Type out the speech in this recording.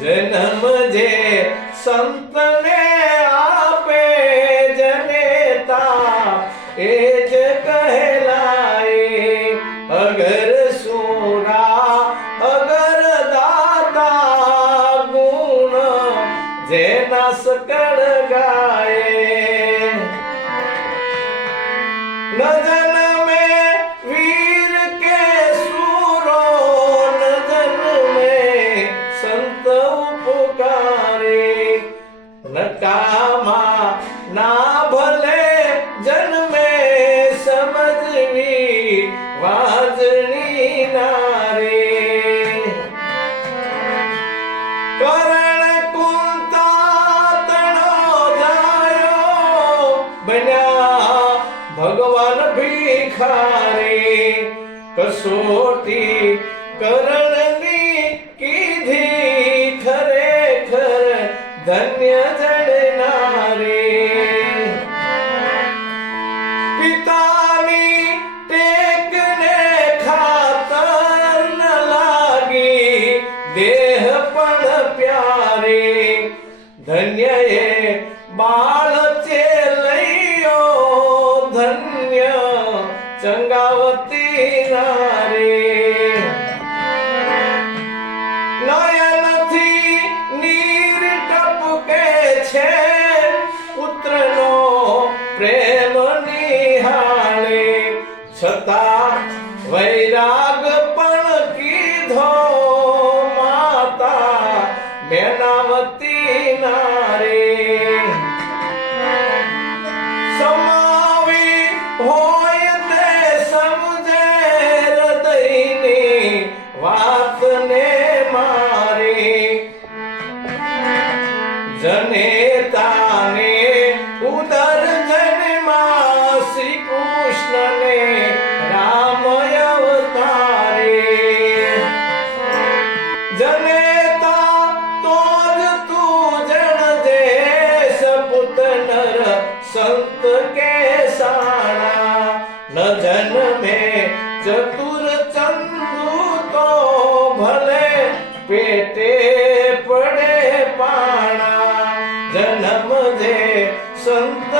जन्म जे संतने आपे जनेता एज कहलाए। अगर सूरा अगर दाता गुण जेना सकल गाए। न जन्मे वीर के सूरो न जन्मे संत उपकारे। न कामा ना भले जन्मे समझवी वाजनी नारे। करण कुंता तणो जायो बन्या भगवान भिखारी। कसोटी करणी कीधी खरेखर धन्य जणनारे। पितानी टेकने खातर न लागी देह पण प्यारे। धन्य ये बाळ चेलैयो धन्य चंगावती नारे। नयन थी नीर टपके छे पुत्रनो प्रेम निहाळे। छता वैराग पण कीधो माता मेनावती नारे। समावी होय ते समजे हृदयनी वातने मारे। जनेताने उदर जन्मा श्री कृष्णने राम अवतारे। जनेता तोज तू जणजे सपुत नर संत के साणा। न जन्मे चतुर चंदू तो भले पेटे पड़े पाणा। जन्म जे संत